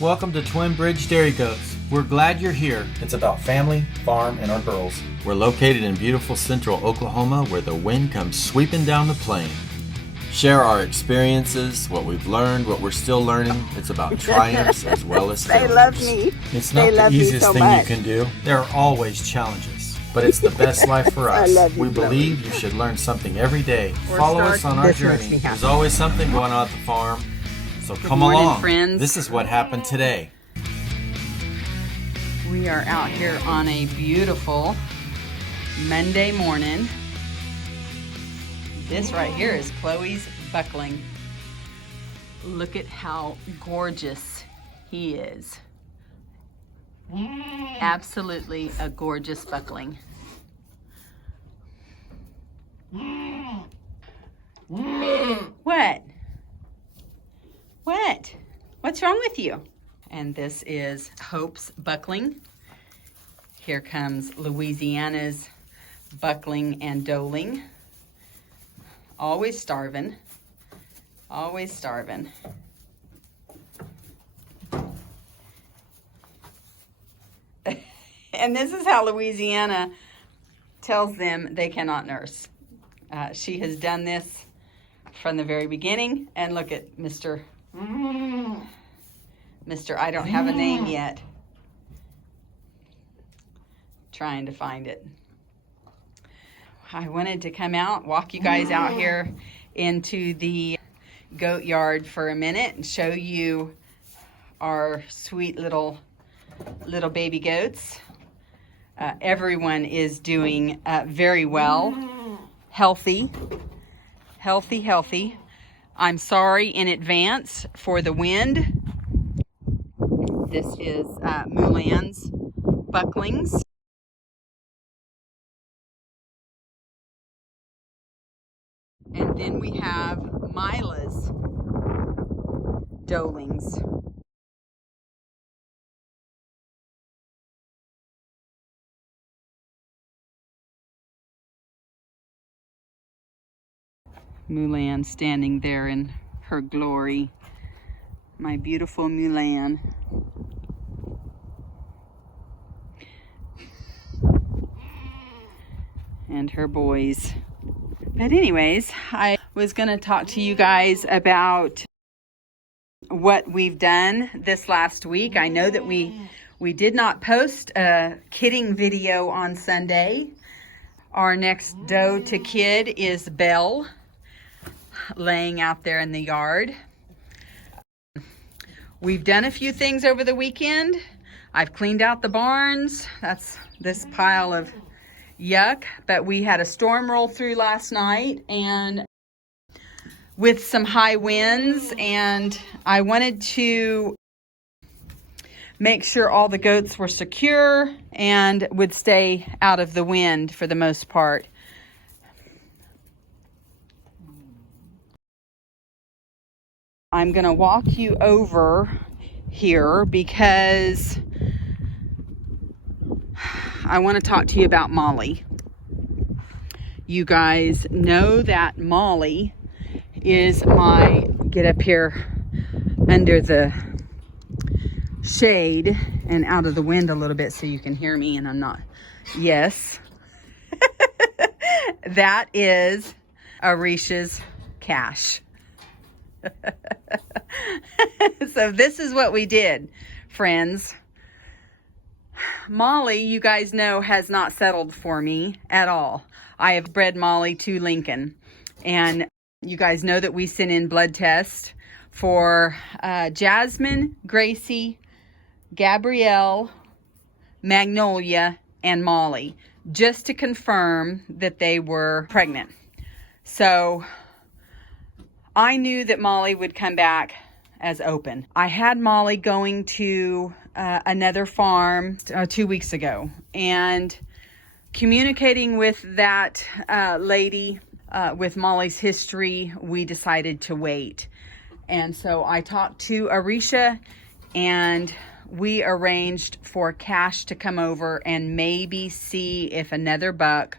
Welcome to Twin Bridge Dairy Goats. We're glad you're here. It's about family, farm, and our girls. We're located in beautiful central Oklahoma where the wind comes sweeping down the plain. Share our experiences, what we've learned, what we're still learning. It's about triumphs as well as failures. They love me. It's not the easiest thing you can do. There are always challenges, but it's the best life for us. We believe you should learn something every day. Follow us on our journey. There's always something going on at the farm. So come along, friends. This is what happened today. We are out here on a beautiful Monday morning. This right here is Chloe's buckling. Look at how gorgeous he is. Absolutely a gorgeous buckling. What? What? What's wrong with you? And this is Hope's buckling. Here comes Louisiana's buckling and doling. Always starving. Always starving. And this is how Louisiana tells them they cannot nurse. She has done this from the very beginning. And look at Mr. I don't have a name yet. Trying to find it. I wanted to come out, walk you guys out here into the goat yard for a minute and show you our sweet little baby goats. Everyone is doing very well. Healthy. I'm sorry in advance for the wind. This is Mulan's bucklings. And then we have Mila's dolings. Mulan standing there in her glory. My beautiful Mulan. And her boys. But anyways, I was going to talk to you guys about what we've done this last week. I know that we did not post a kidding video on Sunday. Our next doe to kid is Belle, laying out there in the yard. We've done a few things over the weekend. I've cleaned out the barns. That's this pile of yuck. But we had a storm roll through last night and with some high winds, and I wanted to make sure all the goats were secure and would stay out of the wind for the most part. I'm going to walk you over here because I want to talk to you about Molly. You guys know that Molly is my, get up here under the shade and out of the wind a little bit so you can hear me and I'm not, yes. That is Arisha's Cash. So this is what we did, friends. Molly, you guys know, has not settled for me at all. I have bred Molly to Lincoln, and you guys know that we sent in blood tests for Jasmine, Gracie, Gabrielle, Magnolia, and Molly, just to confirm that they were pregnant. So I knew that Molly would come back as open. I had Molly going to another farm 2 weeks ago, and communicating with that lady with Molly's history, we decided to wait. And so I talked to Arisha, and we arranged for Cash to come over and maybe see if another buck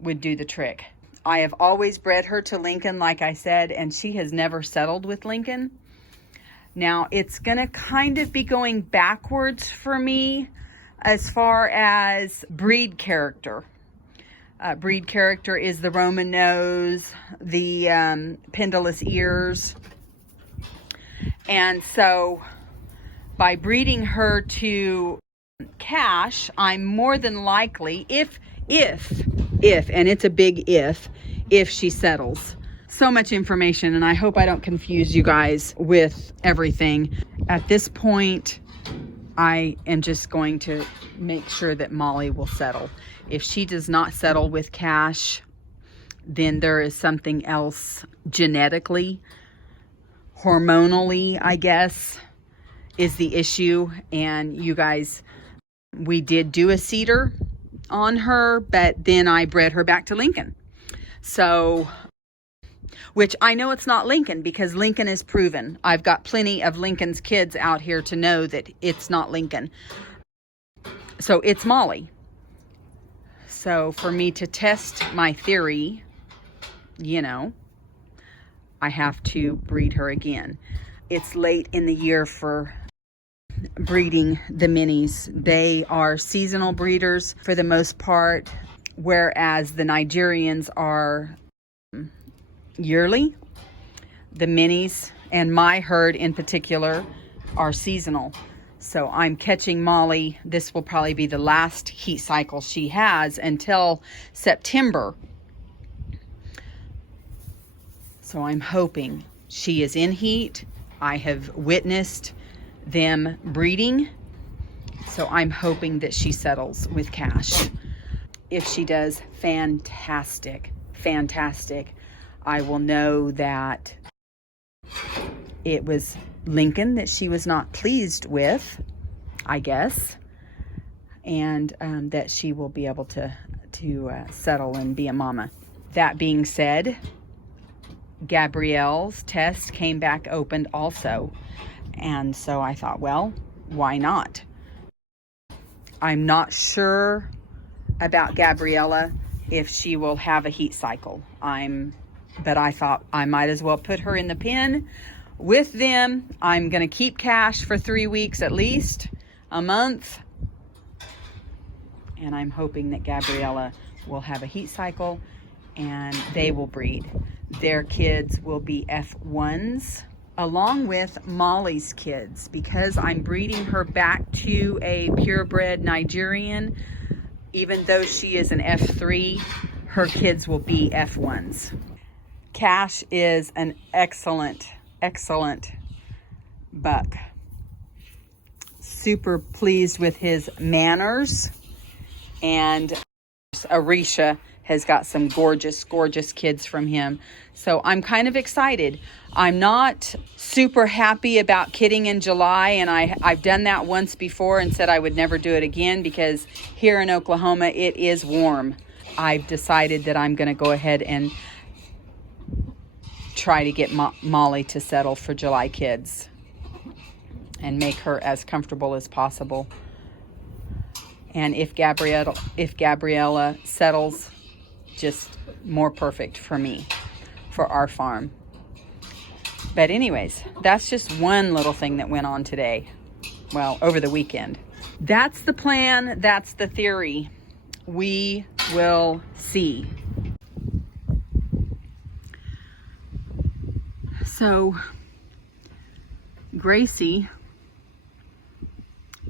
would do the trick. I have always bred her to Lincoln, like I said, and she has never settled with Lincoln. Now, it's going to kind of be going backwards for me as far as breed character. Breed character is the Roman nose, the pendulous ears. And so by breeding her to Cash, I'm more than likely, if, and it's a big if she settles. So much information, and I hope I don't confuse you guys with everything. At this point, I am just going to make sure that Molly will settle. If she does not settle with Cash, then there is something else genetically, hormonally, I guess, is the issue. And you guys, we did do a cedar on her, but then I bred her back to Lincoln. So, which I know it's not Lincoln because Lincoln is proven. I've got plenty of Lincoln's kids out here to know that it's not Lincoln. So it's Molly. So for me to test my theory, you know, I have to breed her again. It's late in the year for breeding the minis. They are seasonal breeders for the most part, whereas the Nigerians are yearly. The minis and my herd in particular are seasonal. So I'm catching Molly. This will probably be the last heat cycle she has until September. So I'm hoping she is in heat. I have witnessed them breeding. So I'm hoping that she settles with Cash. If she does, fantastic. I will know that it was Lincoln that she was not pleased with, I guess, and that she will be able to settle and be a mama. That being said, Gabrielle's test came back opened also, and so I thought, well, why not? I'm not sure about Gabriella if she will have a heat cycle. But I thought I might as well put her in the pen with them. I'm going to keep Cash for 3 weeks at least, a month. And I'm hoping that Gabriella will have a heat cycle and they will breed. Their kids will be F1s along with Molly's kids, because I'm breeding her back to a purebred Nigerian. Even though she is an F3, her kids will be F1s. Cash is an excellent buck. Super pleased with his manners. And Arisha has got some gorgeous kids from him. So I'm kind of excited. I'm not super happy about kidding in July, and I've done that once before and said I would never do it again because here in Oklahoma it is warm. I've decided that I'm going to go ahead and try to get Molly to settle for July kids and make her as comfortable as possible. And if Gabriella settles, just more perfect for me, for our farm. But anyways, that's just one little thing that went on today. Well, over the weekend. That's the plan. That's the theory. We will see. So, Gracie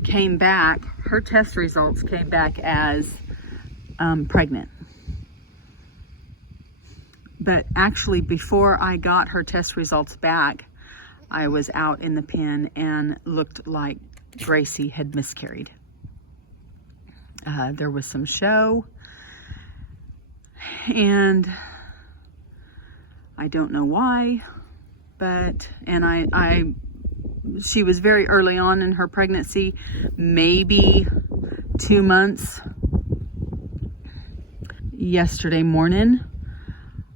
came back, her test results came back as pregnant. But actually, before I got her test results back, I was out in the pen and looked like Gracie had miscarried. There was some show, and I don't know why, but, and she was very early on in her pregnancy, maybe 2 months. Yesterday morning,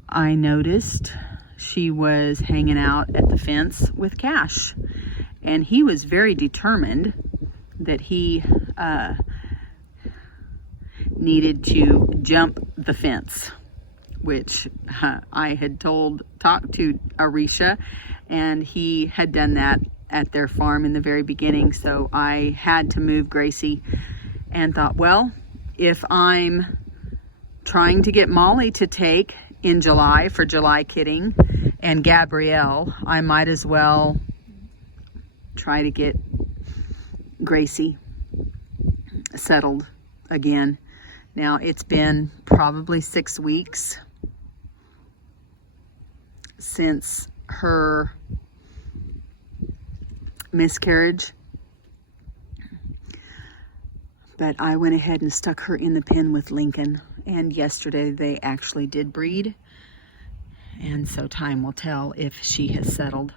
I noticed she was hanging out at the fence with Cash, and he was very determined that he needed to jump the fence, which I had talked to Arisha, and he had done that at their farm in the very beginning, so I had to move Gracie and thought, well, if I'm trying to get Molly to take in July for July kidding and Gabrielle, I might as well try to get Gracie settled again. Now it's been probably 6 weeks since her miscarriage, but I went ahead and stuck her in the pen with Lincoln, and yesterday they actually did breed, and so time will tell if she has settled.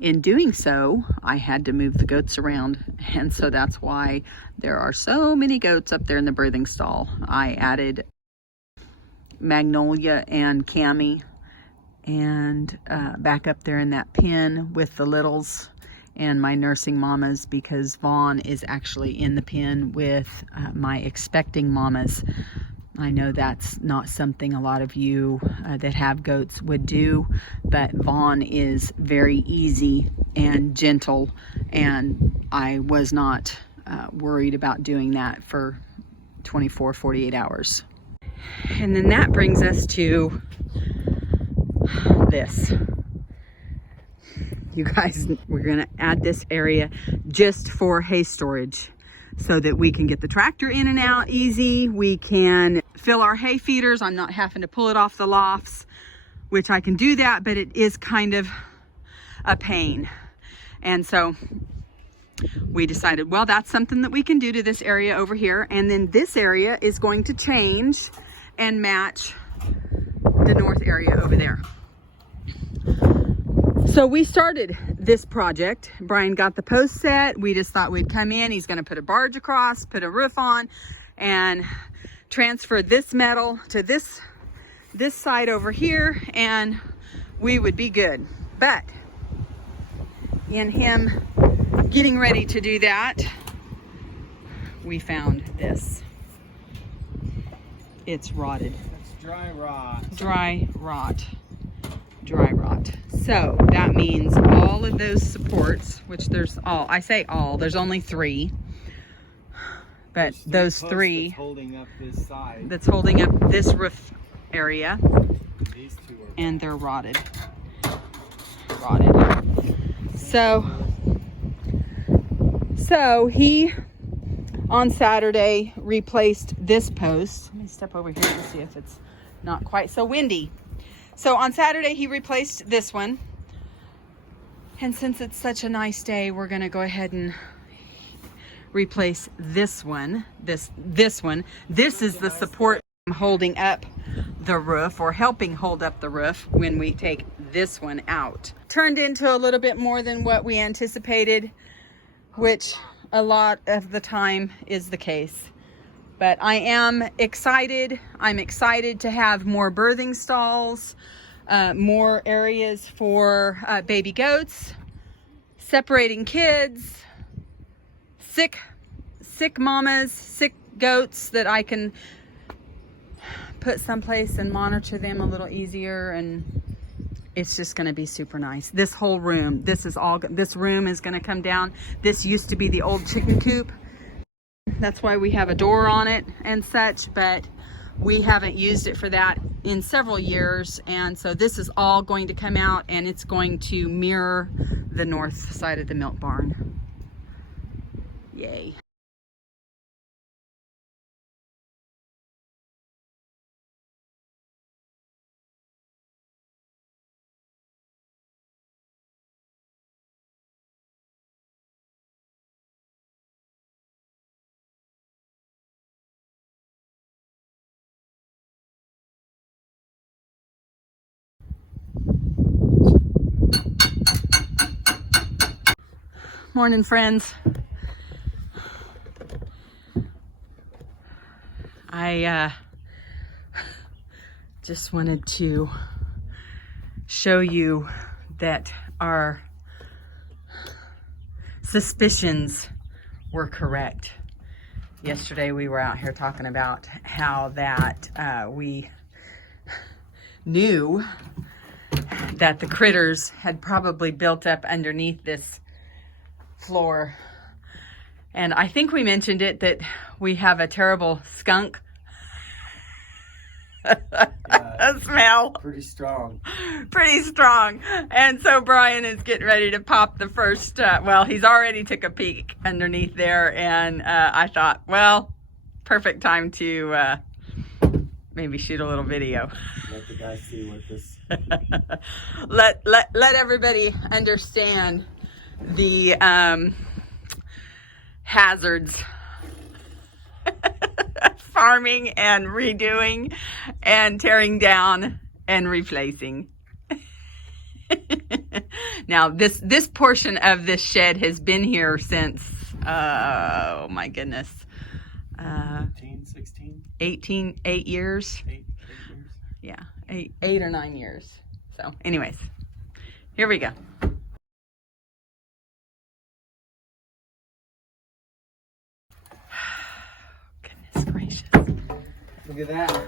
In doing so, I had to move the goats around, and so that's why there are so many goats up there in the birthing stall. I added Magnolia and Cammy and back up there in that pen with the littles and my nursing mamas, because Vaughn is actually in the pen with my expecting mamas. I know that's not something a lot of you that have goats would do, but Vaughn is very easy and gentle, and I was not worried about doing that for 24, 48 hours. And then that brings us to this. You guys, we're gonna add this area just for hay storage so that we can get the tractor in and out easy. We can fill our hay feeders. I'm not having to pull it off the lofts, which I can do that, but it is kind of a pain. And so we decided, well, that's something that we can do to this area over here. And then this area is going to change and match the north area over there. So we started this project. Brian got the post set. We just thought we'd come in. He's going to put a barge across, put a roof on, and transfer this metal to this side over here, and we would be good. But in him getting ready to do that, we found this. It's rotted. It's dry rot. Dry rot. Dry rot. So that means all of those supports, which there's I say all, there's only 3, but those 3 that's holding up this side, that's holding up this roof area, these 2 are, and they're rotted. So he on Saturday replaced this post. Let me step over here and see if it's not quite so windy. So on Saturday, he replaced this one. And since it's such a nice day, we're gonna go ahead and replace this one. This one. This is the support holding up the roof, or helping hold up the roof when we take this one out. Turned into a little bit more than what we anticipated, which a lot of the time is the case. But I am excited. I'm excited to have more birthing stalls, more areas for baby goats, separating kids, sick mamas, sick goats that I can put someplace and monitor them a little easier, and it's just going to be super nice. This whole room, this room is going to come down. This used to be the old chicken coop. That's why we have a door on it and such, but we haven't used it for that in several years. And so this is all going to come out, and it's going to mirror the north side of the milk barn. Yay. Morning, friends. I just wanted to show you that our suspicions were correct. Yesterday we were out here talking about how that we knew that the critters had probably built up underneath this floor. And I think we mentioned it that we have a terrible skunk smell. Pretty strong. Pretty strong. And so Brian is getting ready to pop the first, well, he's already took a peek underneath there. And I thought, well, perfect time to maybe shoot a little video. Let the guys see what this... let everybody understand the hazards. Farming and redoing and tearing down and replacing. Now this portion of this shed has been here since oh my goodness, 8 years. 8 years. Yeah, 8 or 9 years. So anyways, here we go. Look at that.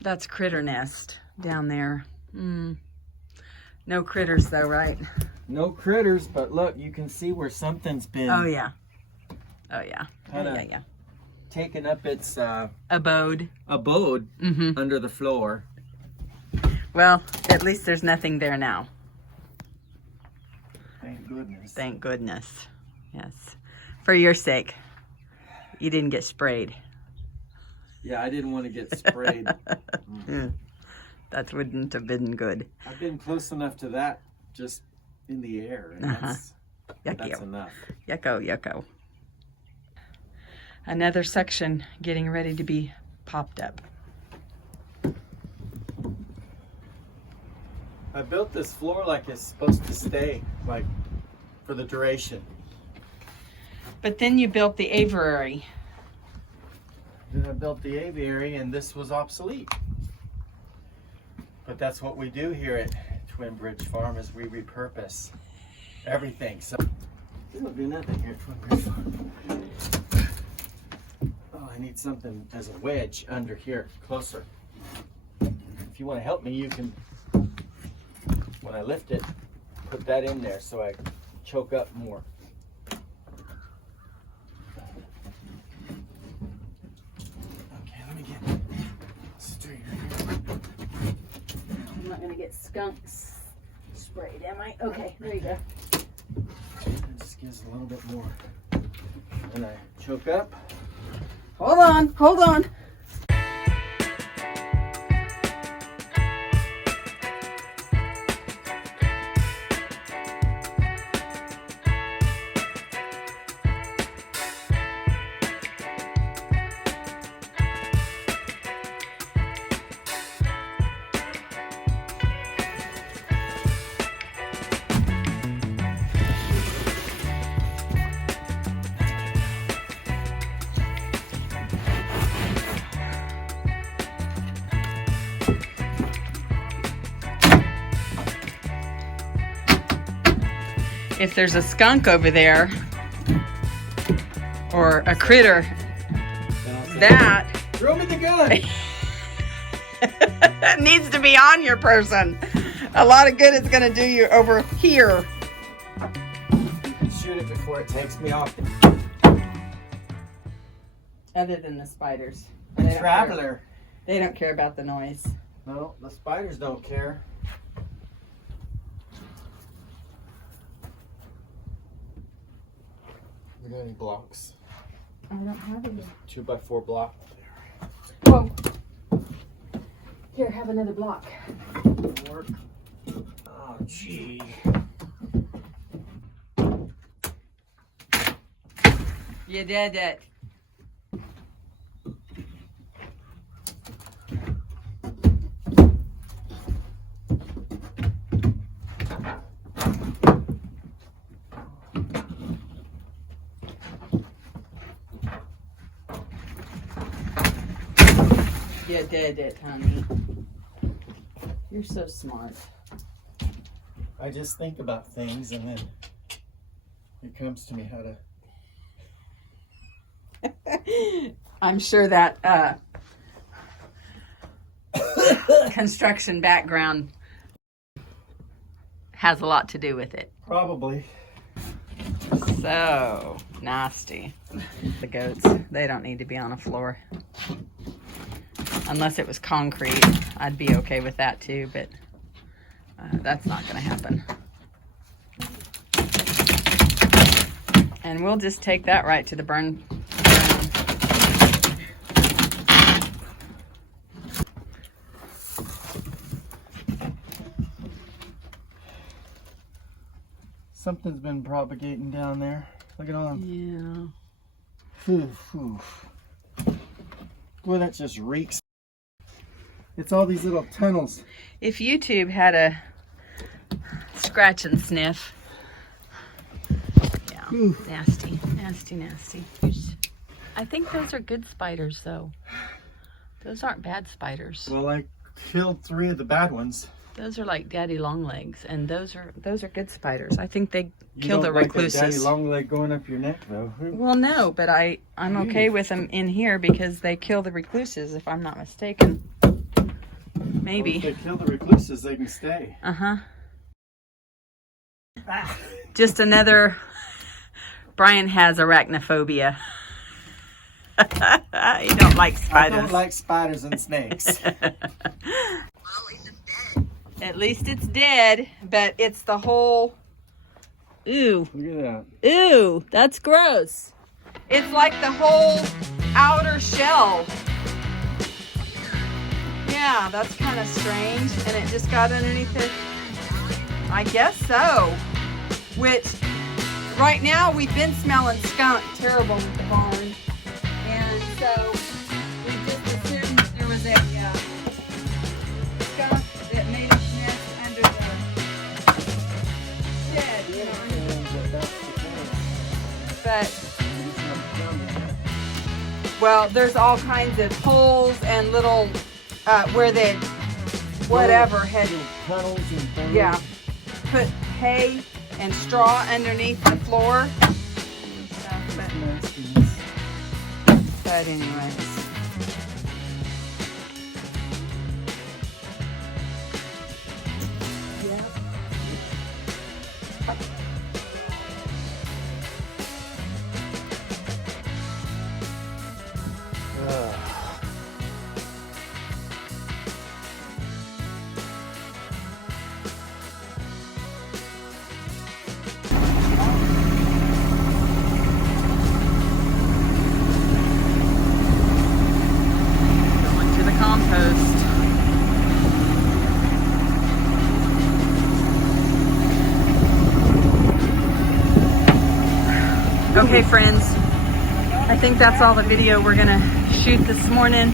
That's critter nest down there. No critters though, right? No critters, but look, you can see where something's been. Oh yeah. Oh yeah. Yeah. Taken up its abode under the floor. Well, at least there's nothing there now. Thank goodness. Thank goodness. Yes. For your sake. You didn't get sprayed. Yeah, I didn't want to get sprayed. That wouldn't have been good. I've been close enough to that just in the air. And that's enough. Yucko. Another section getting ready to be popped up. I built this floor like it's supposed to stay, like for the duration. But then you built the aviary. Then I built the aviary and this was obsolete. But that's what we do here at Twin Bridge Farm is we repurpose everything. So we don't do nothing here at Twin Bridge Farm. Oh, I need something as a wedge under here, closer. If you want to help me, you can, when I lift it, put that in there so I choke up more. I'm not gonna get skunks sprayed, am I? Okay, there you go. It just gives a little bit more. And I choke up. Hold on. If there's a skunk over there or a critter, that throw me the gun. needs to be on your person. A lot of good it's going to do you over here. You can shoot it before it takes me off. Other than the spiders. The traveler. They don't care about the noise. No, the spiders don't care. You got any blocks? I don't have any. 2x4 block. Whoa. Here, have another block. Work. Oh, gee. You did it. You did it, honey. You're so smart. I just think about things and then it comes to me how to... I'm sure that construction background has a lot to do with it. Probably. So nasty. The goats, they don't need to be on a floor. Unless it was concrete, I'd be okay with that too, but that's not gonna happen. And we'll just take that right to the burn. Something's been propagating down there. Look at all them. Yeah. Boy, that just reeks. It's all these little tunnels. If YouTube had a scratch and sniff. Yeah. Ooh. Nasty, nasty, nasty. I think those are good spiders though. Those aren't bad spiders. Well, I killed 3 of the bad ones. Those are like daddy longlegs, and those are good spiders. I think they kill the recluses. Daddy longleg going up your neck, though. Well, no, but I'm okay with them in here because they kill the recluses, if I'm not mistaken. Maybe. Well, if they kill the recluses, they can stay. Uh-huh. Just another. Brian has arachnophobia. You don't like spiders. I don't like spiders and snakes. At least it's dead, but it's the whole... Ooh. Look at that. Ooh, that's gross. It's like the whole outer shell. Yeah, that's kind of strange. And it just got underneath it. I guess so. Which, right now, we've been smelling skunk terrible with the barn. And so, we just assumed there was a skunk that made its nest under the shed, you know. But, well, there's all kinds of holes and little, where they, whatever, had, yeah, put hay and straw underneath the floor. But anyways. Okay, friends, I think that's all the video we're gonna shoot this morning.